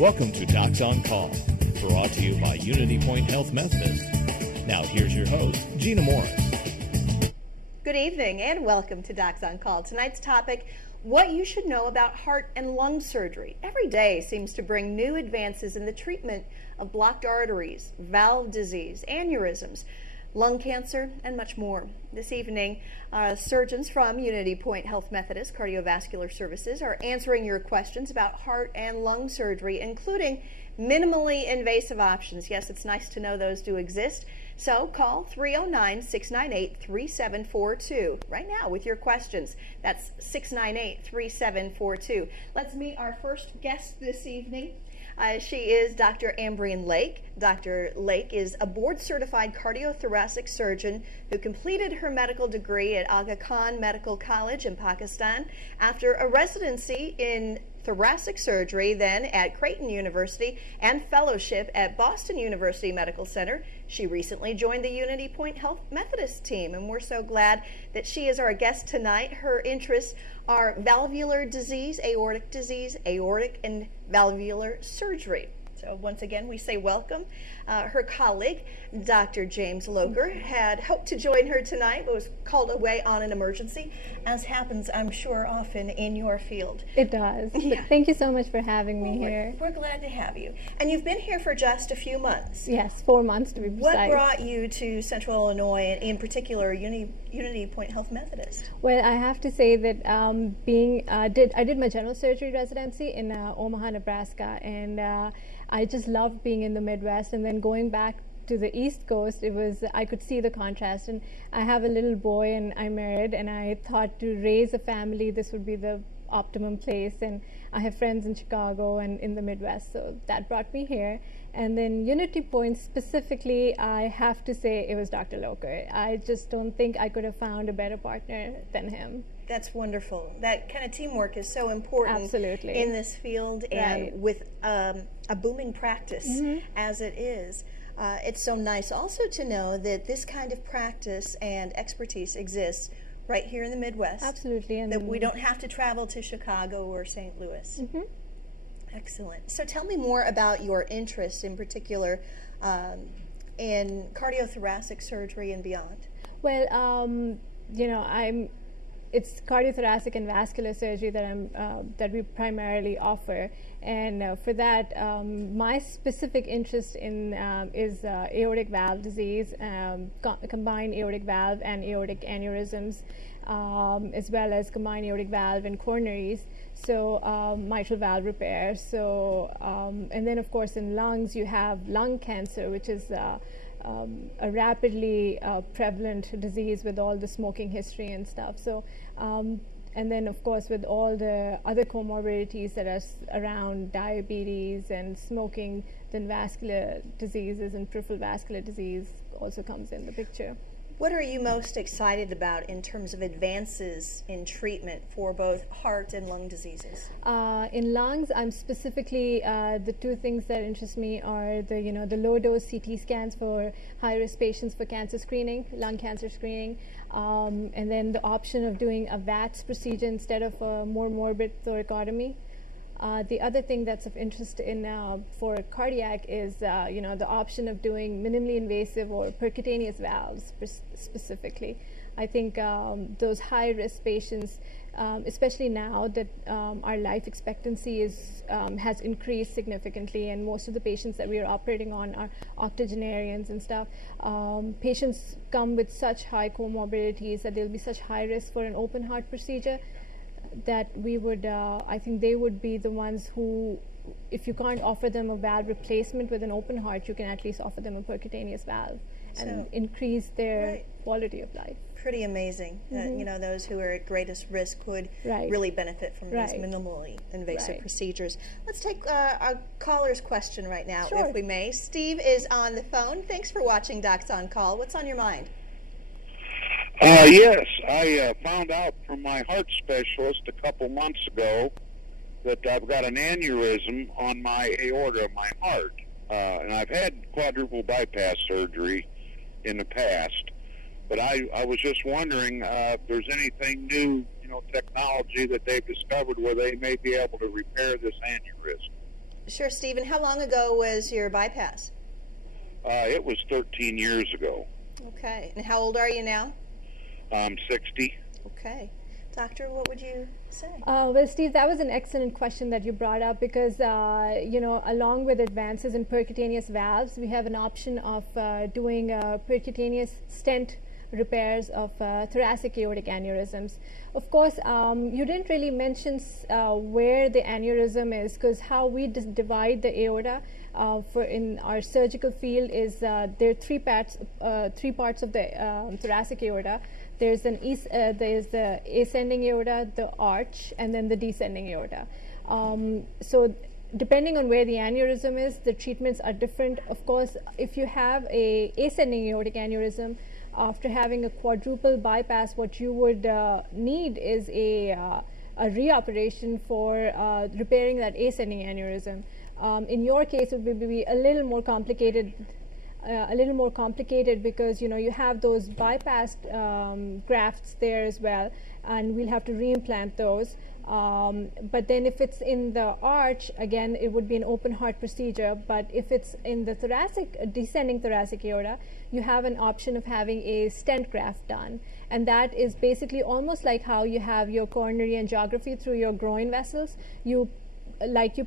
Welcome to Docs on Call, brought to you by Unity Point Health Methodist. Now here's your host, Gina Morris. Good evening and welcome to Docs on Call. Tonight's topic, what you should know about heart and lung surgery. Every day seems to bring new advances in the treatment of blocked arteries, valve disease, aneurysms, lung cancer, and much more. This evening, surgeons from Unity Point Health Methodist Cardiovascular Services are answering your questions about heart and lung surgery, including minimally invasive options. Yes, it's nice to know those do exist. So call 309-698-3742 right now with your questions. That's 698-3742. Let's meet our first guest this evening. She is Dr. Ambreen Laeeq. Dr. Laeeq is a board-certified cardiothoracic surgeon who completed her medical degree at Aga Khan Medical College in Pakistan after a residency in thoracic surgery, then at Creighton University, and fellowship at Boston University Medical Center. She recently joined the Unity Point Health Methodist team, and we're so glad that she is our guest tonight. Her interests are valvular disease, aortic and valvular surgery. So once again, we say welcome. Her colleague, Dr. James Loker, had hoped to join her tonight, but was called away on an emergency, as happens, I'm sure, often in your field. It does. Yeah. Thank you so much for having me here. We're glad to have you. And you've been here for just a few months. Yes, 4 months to be precise. What brought you to Central Illinois, and in particular Unity Point Health Methodist? Well, I have to say that I did my general surgery residency in Omaha, Nebraska, and I just loved being in the Midwest, and then going back to the East Coast, I could see the contrast. And I have a little boy, and I'm married, and I thought to raise a family, this would be the optimum place. And I have friends in Chicago and in the Midwest, so that brought me here. And then Unity Point specifically, I have to say it was Dr. Loker. I just don't think I could have found a better partner than him. That's wonderful. That kind of teamwork is so important. Absolutely. In this field, and right. With a booming practice as it is. It's so nice also to know that this kind of practice and expertise exists right here in the Midwest. Absolutely. And that we don't have to travel to Chicago or St. Louis. Excellent. So tell me more about your interests in particular in cardiothoracic surgery and beyond. Well, it's cardiothoracic and vascular surgery that we primarily offer, and for that, my specific interest in is aortic valve disease, combined aortic valve and aortic aneurysms, as well as combined aortic valve and coronaries. So mitral valve repair. So and then of course in lungs you have lung cancer, which is a rapidly prevalent disease with all the smoking history and stuff. So, and then of course with all the other comorbidities that are around diabetes and smoking, then vascular diseases and peripheral vascular disease also comes in the picture. What are you most excited about in terms of advances in treatment for both heart and lung diseases? In lungs, I'm specifically the two things that interest me are the low dose CT scans for high risk patients for cancer screening, lung cancer screening, and then the option of doing a VATS procedure instead of a more morbid thoracotomy. The other thing that's of interest for cardiac is the option of doing minimally invasive or percutaneous valves specifically. I think those high-risk patients, especially now that our life expectancy has increased significantly, and most of the patients that we are operating on are octogenarians and stuff. Patients come with such high comorbidities that they'll be such high risk for an open heart procedure, that we would, I think they would be the ones who, if you can't offer them a valve replacement with an open heart, you can at least offer them a percutaneous valve and increase their quality of life. Pretty amazing. Those who are at greatest risk would really benefit from these minimally invasive procedures. Let's take a caller's question right now, if we may. Steve is on the phone. Thanks for watching Docs on Call. What's on your mind? Yes, I found out from my heart specialist a couple months ago that I've got an aneurysm on my aorta of my heart. And I've had quadruple bypass surgery in the past. But I was just wondering if there's anything new, technology that they've discovered where they may be able to repair this aneurysm. Sure, Stephen. How long ago was your bypass? It was 13 years ago. Okay. And how old are you now? 60. Okay. Doctor, what would you say? Well, Steve, that was an excellent question that you brought up because, you know, along with advances in percutaneous valves, we have an option of doing percutaneous stent repairs of thoracic aortic aneurysms. Of course, you didn't really mention where the aneurysm is, because how we divide the aorta for in our surgical field is there are three parts of the thoracic aorta. There's the ascending aorta, the arch, and then the descending aorta. So depending on where the aneurysm is, the treatments are different. Of course, if you have a ascending aortic aneurysm, after having a quadruple bypass, what you would need is a reoperation for repairing that ascending aneurysm. In your case, it would be a little more complicated. Because you know you have those bypassed grafts there as well, and we'll have to reimplant those. But then if it's in the arch, again, it would be an open heart procedure. But if it's in the descending thoracic aorta, you have an option of having a stent graft done. And that is basically almost like how you have your coronary angiography through your groin vessels. You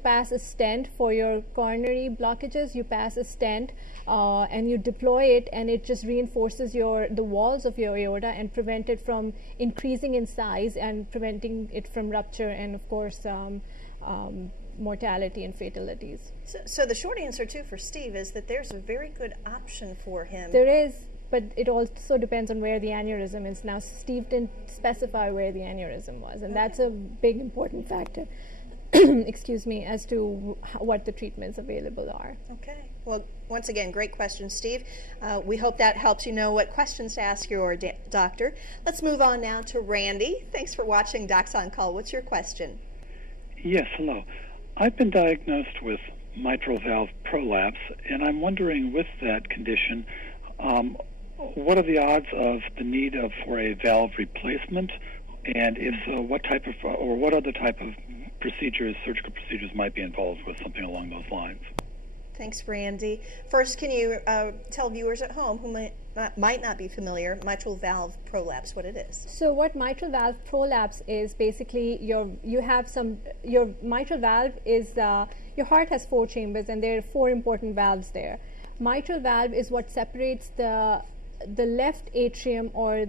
pass a stent for your coronary blockages, you pass a stent and you deploy it, and it just reinforces the walls of your aorta and prevent it from increasing in size and preventing it from rupture and, of course, mortality and fatalities. So the short answer, too, for Steve is that there's a very good option for him. There is, but it also depends on where the aneurysm is. Now, Steve didn't specify where the aneurysm was, and that's a big important factor. Excuse me, as to what the treatments available are. Okay. Well, once again, great question, Steve. We hope that helps you know what questions to ask your doctor. Let's move on now to Randy. Thanks for watching Docs on Call. What's your question? Yes, hello. I've been diagnosed with mitral valve prolapse, and I'm wondering, with that condition, what are the odds of the need for a valve replacement? And if so, what other type of surgical procedures might be involved with something along those lines? Thanks, Randy. First, can you tell viewers at home who might not be familiar, mitral valve prolapse, what it is? So what mitral valve prolapse is, basically your mitral valve is, your heart has 4 chambers, and there are 4 important valves there. Mitral valve is what separates the left atrium or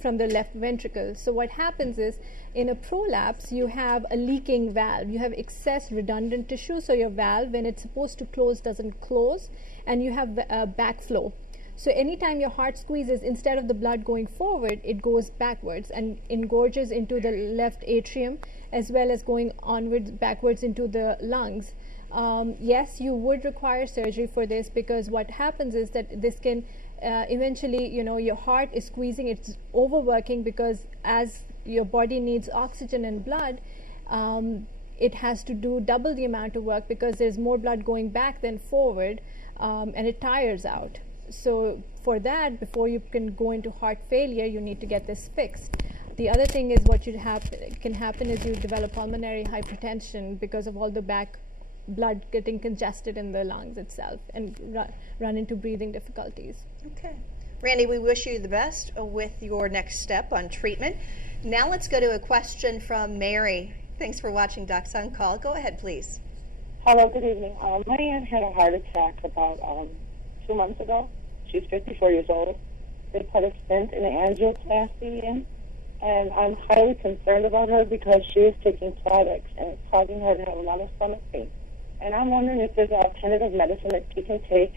from the left ventricle. So what happens is, in a prolapse, you have a leaking valve. You have excess redundant tissue, so your valve, when it's supposed to close, doesn't close, and you have backflow. So anytime your heart squeezes, instead of the blood going forward, it goes backwards and engorges into the left atrium, as well as going backwards into the lungs. Yes, you would require surgery for this, because what happens is that this can eventually, you know, your heart is squeezing, it's overworking, because as your body needs oxygen and blood, it has to do double the amount of work, because there's more blood going back than forward, and it tires out. So for that, before you can go into heart failure, you need to get this fixed. The other thing is, what can happen is you develop pulmonary hypertension because of all the back blood getting congested in the lungs itself, and run into breathing difficulties. Okay. Randy, we wish you the best with your next step on treatment. Now let's go to a question from Mary. Thanks for watching Docs on Call. Go ahead, please. Hello, good evening. My aunt had a heart attack about 2 months ago. She's 54 years old. They put a stent and an angioplasty in, and I'm highly concerned about her because she is taking products, and it's causing her to have a lot of stomach pain. And I'm wondering if there's an alternative medicine that she can take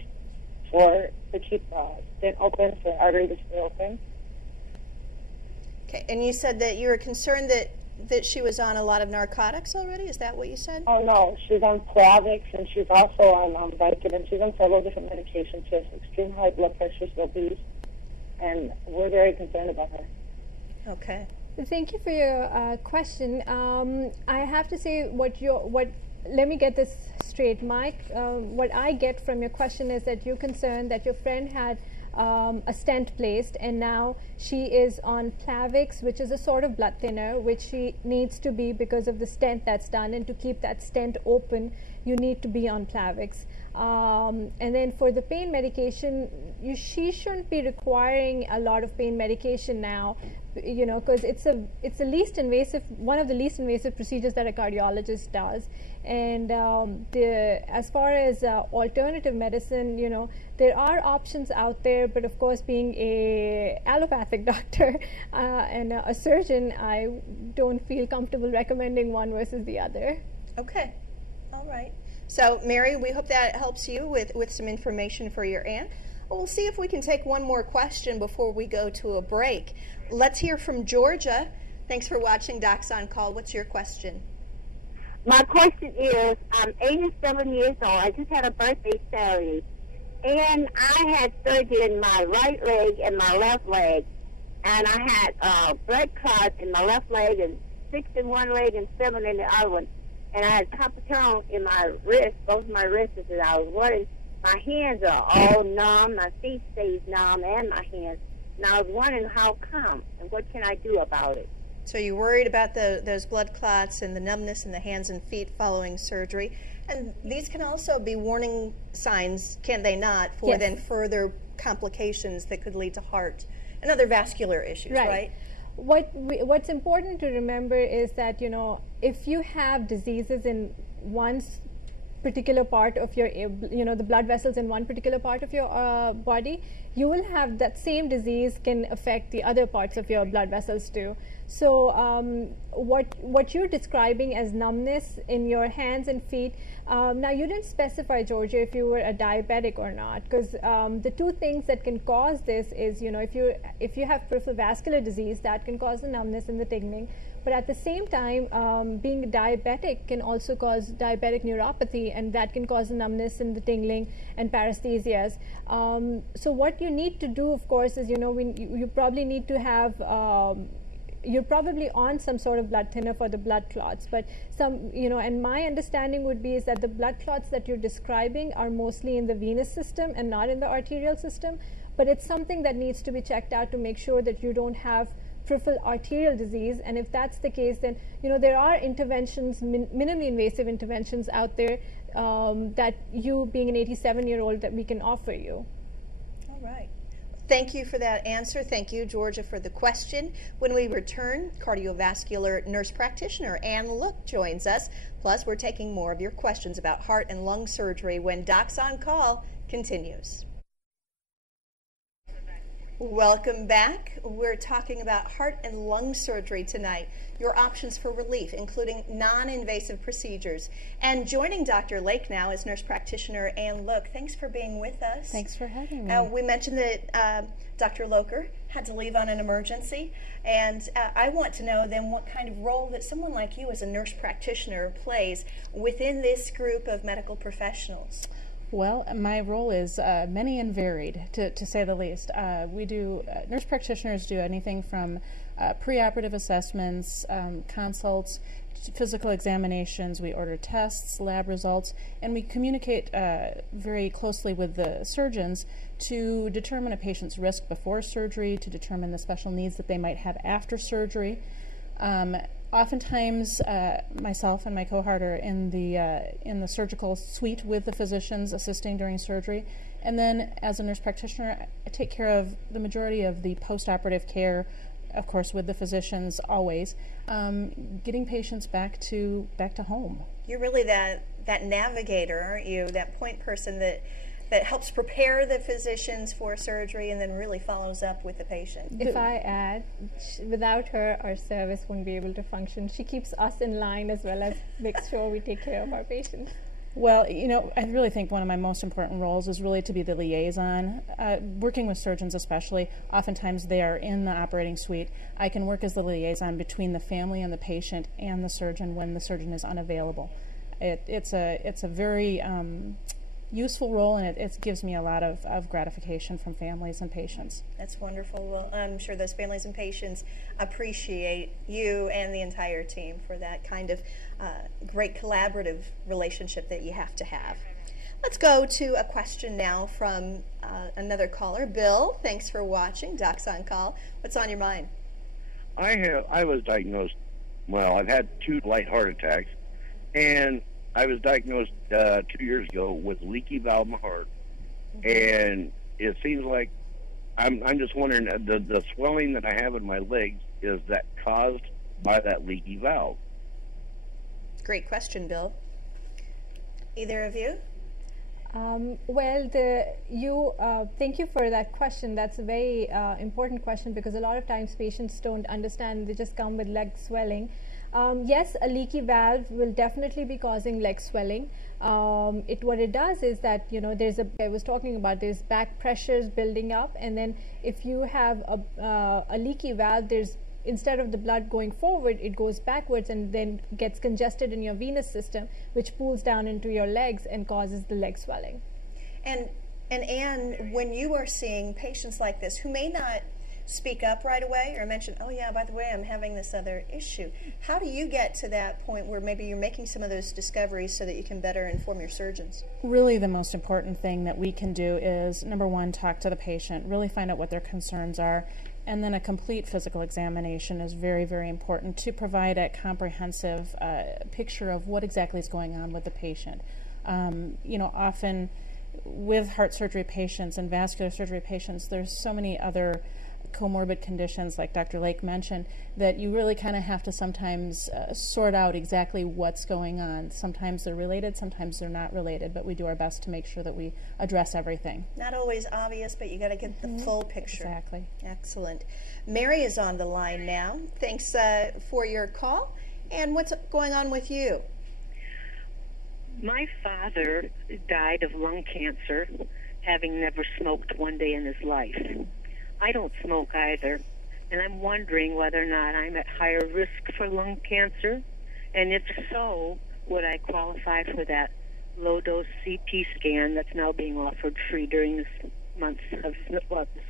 to keep stent open, for the artery to stay open. Okay, and you said that you were concerned that she was on a lot of narcotics already? Is that what you said? Oh, no. She's on Plavix, and she's also on Vicodin. She's on several different medications. She has extreme high blood pressure, she's obese, and we're very concerned about her. Okay. Thank you for your question. I have to say, let me get this straight, Mike. What I get from your question is that you're concerned that your friend had a stent placed, and now she is on Plavix, which is a sort of blood thinner, which she needs to be because of the stent that's done, and to keep that stent open, you need to be on Plavix. And then for the pain medication, she shouldn't be requiring a lot of pain medication now, you know, because it's the least invasive, one of the least invasive procedures that a cardiologist does. And as far as alternative medicine, you know, there are options out there, but of course, being a allopathic doctor and a surgeon, I don't feel comfortable recommending one versus the other. Okay, all right. So, Mary, we hope that helps you with some information for your aunt. We'll see if we can take one more question before we go to a break. Let's hear from Georgia. Thanks for watching Docs on Call. What's your question? My question is, I'm 87 years old. I just had a birthday Saturday. And I had surgery in my right leg and my left leg. And I had blood clots in my left leg and 6 in one leg and 7 in the other one. And I had competition in my wrist, both my wrists, and I was wondering, my hands are all numb, my feet stays numb, and my hands. And I was wondering how come, and what can I do about it? So you're worried about those blood clots and the numbness in the hands and feet following surgery. And these can also be warning signs, can they not, for Yes. then further complications that could lead to heart and other vascular issues, right? What's important to remember is that, you know, if you have diseases in one particular part of your, you know, the blood vessels in one particular part of your body, you will have that same disease can affect the other parts of your blood vessels too. So what you're describing as numbness in your hands and feet, now you didn't specify, Georgia, if you were a diabetic or not, because the two things that can cause this is, you know, if you have peripheral vascular disease, that can cause the numbness and the tingling. But at the same time, being diabetic can also cause diabetic neuropathy, and that can cause the numbness and the tingling and paresthesias. So what you need to do, of course, is, you know, you probably need to have, you're probably on some sort of blood thinner for the blood clots, but some, you know, and my understanding would be is that the blood clots that you're describing are mostly in the venous system and not in the arterial system, but it's something that needs to be checked out to make sure that you don't have peripheral arterial disease. And if that's the case, then, you know, there are interventions, minimally invasive interventions out there that you, being an 87-year-old, that we can offer you. All right. Thank you for that answer. Thank you, Georgia, for the question. When we return, cardiovascular nurse practitioner Laeeq joins us. Plus, we're taking more of your questions about heart and lung surgery when Docs on Call continues. Welcome back. We're talking about heart and lung surgery tonight, your options for relief, including non-invasive procedures. And joining Dr. Laeeq now is nurse practitioner Laeeq. Thanks for being with us. Thanks for having me. We mentioned that Dr. Locher had to leave on an emergency, and I want to know then what kind of role that someone like you as a nurse practitioner plays within this group of medical professionals. Well, my role is many and varied, to say the least. We do, nurse practitioners do anything from preoperative assessments, consults, physical examinations. We order tests, lab results, and we communicate very closely with the surgeons to determine a patient's risk before surgery, to determine the special needs that they might have after surgery. Oftentimes, myself and my cohort are in the surgical suite with the physicians assisting during surgery, and then as a nurse practitioner, I take care of the majority of the post-operative care, of course, with the physicians always, getting patients back to home. You're really that navigator, aren't you? That point person that helps prepare the physicians for surgery and then really follows up with the patient. If I add, without her, our service wouldn't be able to function. She keeps us in line as well as makes sure we take care of our patients. Well, you know, I really think one of my most important roles is really to be the liaison. Working with surgeons especially, oftentimes they are in the operating suite. I can work as the liaison between the family and the patient and the surgeon when the surgeon is unavailable. It's a very useful role, and it gives me a lot of gratification from families and patients. That's wonderful. Well, I'm sure those families and patients appreciate you and the entire team for that kind of great collaborative relationship that you have to have. Let's go to a question now from another caller. Bill, thanks for watching. Doc's on call. What's on your mind? I was diagnosed, well, I've had 2 light heart attacks, and I was diagnosed 2 years ago with leaky valve in my heart. And it seems like, I'm just wondering, the swelling that I have in my legs, is that caused by that leaky valve? Great question, Bill. Either of you? Thank you for that question. That's a very important question, because a lot of times patients don't understand. They just come with leg swelling. Yes, a leaky valve will definitely be causing leg swelling. What it does is that, I was talking about, there's back pressures building up, and then if you have a leaky valve, instead of the blood going forward, it goes backwards and then gets congested in your venous system, which pulls down into your legs and causes the leg swelling. And Anne, when you are seeing patients like this who may not speak up right away or mention, oh yeah, by the way, I'm having this other issue, how do you get to that point where maybe you're making some of those discoveries so that you can better inform your surgeons? Really, the most important thing that we can do is, number one, talk to the patient, really find out what their concerns are. And then a complete physical examination is very, very important to provide a comprehensive picture of what exactly is going on with the patient. Often with heart surgery patients and vascular surgery patients, there's so many other comorbid conditions, like Dr. Laeeq mentioned, that you really kind of have to sometimes sort out exactly what's going on. Sometimes they're related, sometimes they're not related, but we do our best to make sure that we address everything. Not always obvious, but you got to get the full picture. Exactly. Excellent. Mary is on the line now. Thanks for your call. And what's going on with you? My father died of lung cancer, having never smoked one day in his life. I don't smoke either, and I'm wondering whether or not I'm at higher risk for lung cancer, and if so, would I qualify for that low-dose CT scan that's now being offered free during this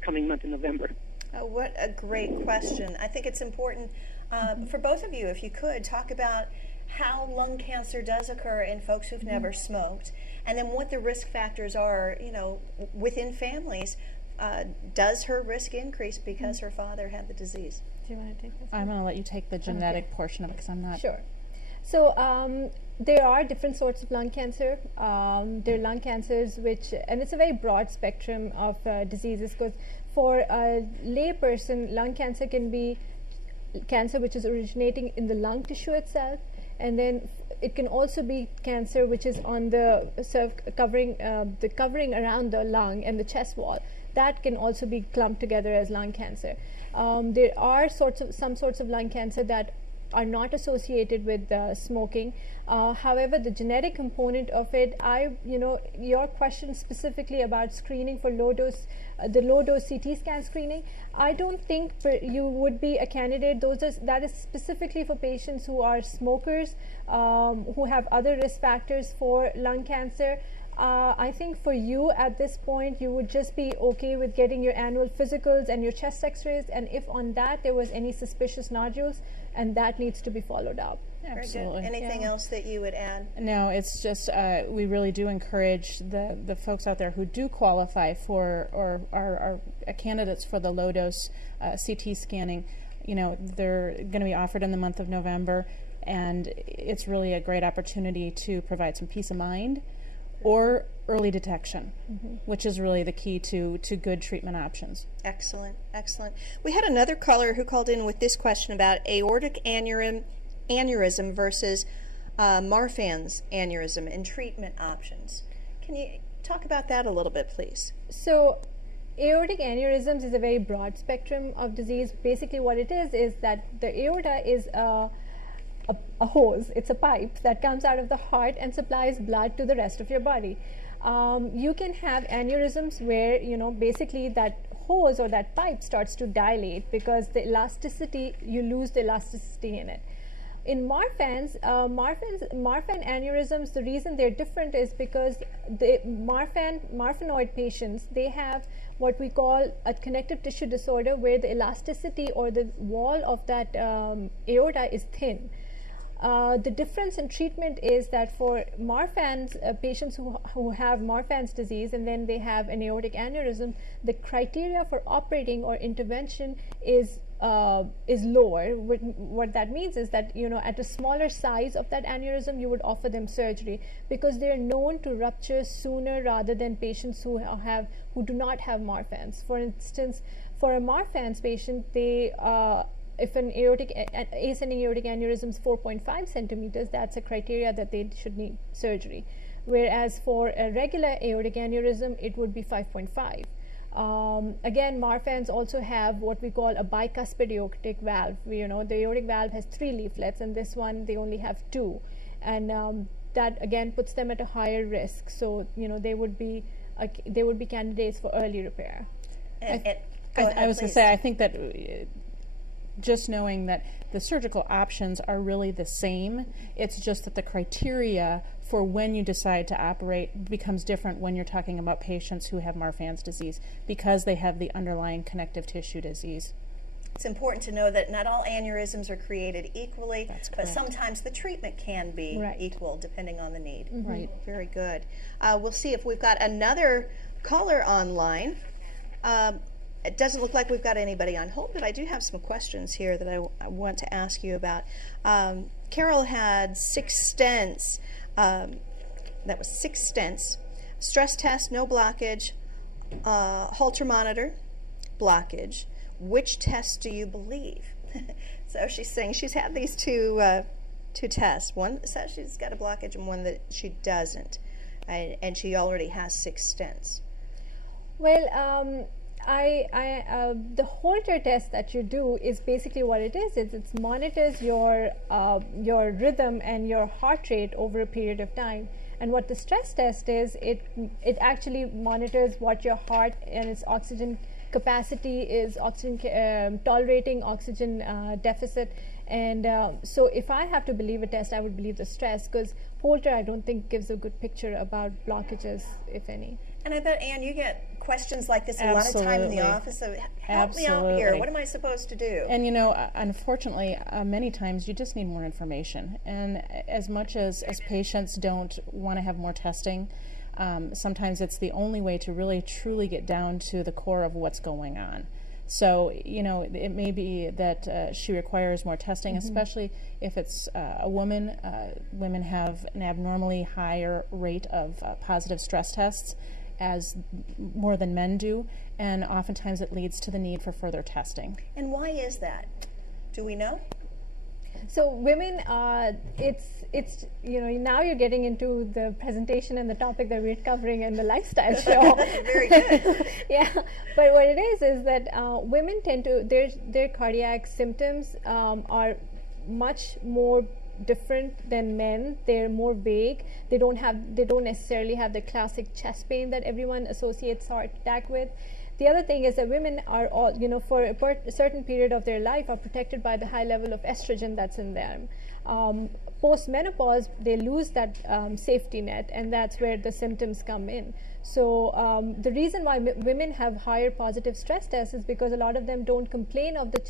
coming month in November? Oh, what a great question. I think it's important for both of you, if you could, talk about how lung cancer does occur in folks who've never smoked, and then what the risk factors are, within families. Does her risk increase because her father had the disease? Do you want to take this? I'm going to let you take the genetic portion of it, because I'm not... Sure. So there are different sorts of lung cancer. There are lung cancers and it's a very broad spectrum of diseases, because for a lay person, lung cancer can be cancer which is originating in the lung tissue itself, and then it can also be cancer which is on the covering around the lung and the chest wall. That can also be clumped together as lung cancer. There are some sorts of lung cancer that are not associated with smoking. However, the genetic component of it, your question specifically about screening for the low-dose CT scan screening, I don't think you would be a candidate. That is specifically for patients who are smokers, who have other risk factors for lung cancer. I think for you at this point, you would just be okay with getting your annual physicals and your chest x-rays, and if on that there was any suspicious nodules, and that needs to be followed up. Absolutely. Anything else that you would add? No, it's just we really do encourage the folks out there who do qualify for or are candidates for the low-dose CT scanning. They're going to be offered in the month of November, and it's really a great opportunity to provide some peace of mind or early detection, which is really the key to good treatment options. Excellent, excellent. We had another caller who called in with this question about aortic aneurysm versus Marfan's aneurysm and treatment options. Can you talk about that a little bit, please? So, aortic aneurysms is a very broad spectrum of disease. Basically what it is that the aorta is a hose. It's a pipe that comes out of the heart and supplies blood to the rest of your body. You can have aneurysms where, basically that hose or that pipe starts to dilate because you lose the elasticity in it. In Marfan's aneurysms, the reason they're different is because the Marfanoid patients, they have what we call a connective tissue disorder where the elasticity or the wall of that aorta is thin. The difference in treatment is that for Marfan's patients who have Marfan's disease and then they have an aortic aneurysm, the criteria for operating or intervention is lower. What that means is that, you know, at a smaller size of that aneurysm, you would offer them surgery because they're known to rupture sooner rather than patients who do not have Marfan's. For instance, for a Marfan's patient, if an ascending aortic aneurysm is 4.5 centimeters, that's a criteria that they should need surgery. Whereas for a regular aortic aneurysm, it would be 5.5. Again, Marfan's also have what we call a bicuspid aortic valve. You know, the aortic valve has 3 leaflets, and this one they only have 2, and that again puts them at a higher risk. So, you know, they would be candidates for early repair. I was going to say, I think that just knowing that the surgical options are really the same, it's just that the criteria for when you decide to operate becomes different when you're talking about patients who have Marfan's disease because they have the underlying connective tissue disease. It's important to know that not all aneurysms are created equally, That's but correct. sometimes the treatment can be Right. equal depending on the need. Right. Very good. We'll see if we've got another caller online. It doesn't look like we've got anybody on hold, but I do have some questions here that I want to ask you about. Carol had 6 stents. That was 6 stents. Stress test, no blockage. Holter monitor, blockage. Which test do you believe? So she's saying she's had these two tests. One says she's got a blockage and one that she doesn't. And she already has 6 stents. Well, the Holter test that you do is basically what it is. It monitors your rhythm and your heart rate over a period of time. And what the stress test is, it actually monitors what your heart and its oxygen capacity is, tolerating oxygen deficit. And so if I have to believe a test, I would believe the stress, because Holter I don't think gives a good picture about blockages, if any. And I bet, Anne, you get questions like this a lot of time in the office. So help me out here. What am I supposed to do? And you know, unfortunately, many times you just need more information. And as much as patients don't want to have more testing, sometimes it's the only way to really truly get down to the core of what's going on. So, you know, it may be that she requires more testing, especially if it's a woman. Women have an abnormally higher rate of positive stress tests, as more than men do, and oftentimes it leads to the need for further testing. And why is that? Do we know? So women, it's you know, now you're getting into the presentation and the topic that we're covering in the lifestyle show. Very good. Yeah, but what it is that women tend to their cardiac symptoms are much more different than men. They're more vague. They don't necessarily have the classic chest pain that everyone associates heart attack with. The other thing is that women are all, you know, for a certain period of their life, are protected by the high level of estrogen that's in them. Post-menopause, they lose that safety net, and that's where the symptoms come in. So the reason why women have higher positive stress tests is because a lot of them don't complain of the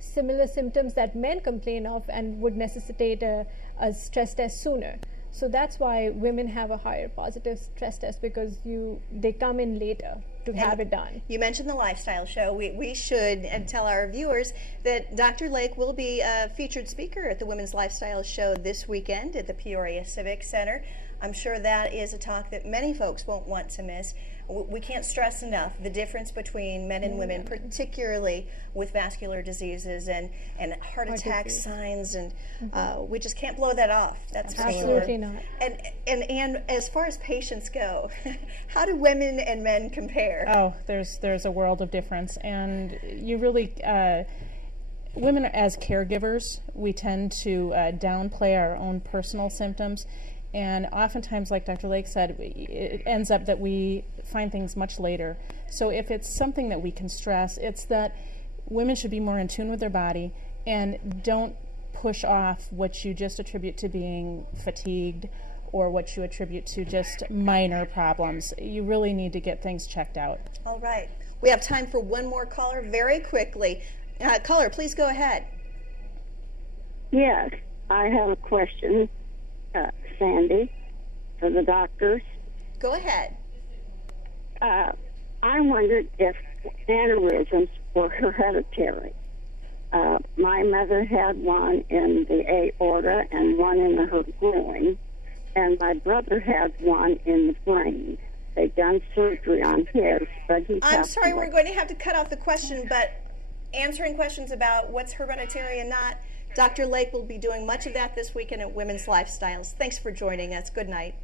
similar symptoms that men complain of and would necessitate a stress test sooner. So that's why women have a higher positive stress test, because they come in later to have it done. You mentioned the lifestyle show. We should tell our viewers that Dr. Laeeq will be a featured speaker at the Women's Lifestyle Show this weekend at the Peoria Civic Center. I'm sure that is a talk that many folks won't want to miss. We can't stress enough the difference between men and women, particularly with vascular diseases and heart attack signs, and we just can't blow that off. That's for sure. Absolutely not. And as far as patients go, how do women and men compare? Oh, there's a world of difference, and you really women as caregivers, we tend to downplay our own personal symptoms. And oftentimes, like Dr. Laeeq said, it ends up that we find things much later. So if it's something that we can stress, it's that women should be more in tune with their body and don't push off what you just attribute to being fatigued or what you attribute to just minor problems. You really need to get things checked out. All right. We have time for one more caller very quickly. Caller, please go ahead. Yes. I have a question, Sandy, for the doctors. Go ahead. I wondered if aneurysms were hereditary. My mother had one in the aorta and one in her groin, and my brother had one in the brain. They've done surgery on his, but he I'm sorry, we're going to have to cut off the question, but answering questions about what's hereditary and not, Dr. Laeeq will be doing much of that this weekend at Women's Lifestyles. Thanks for joining us. Good night.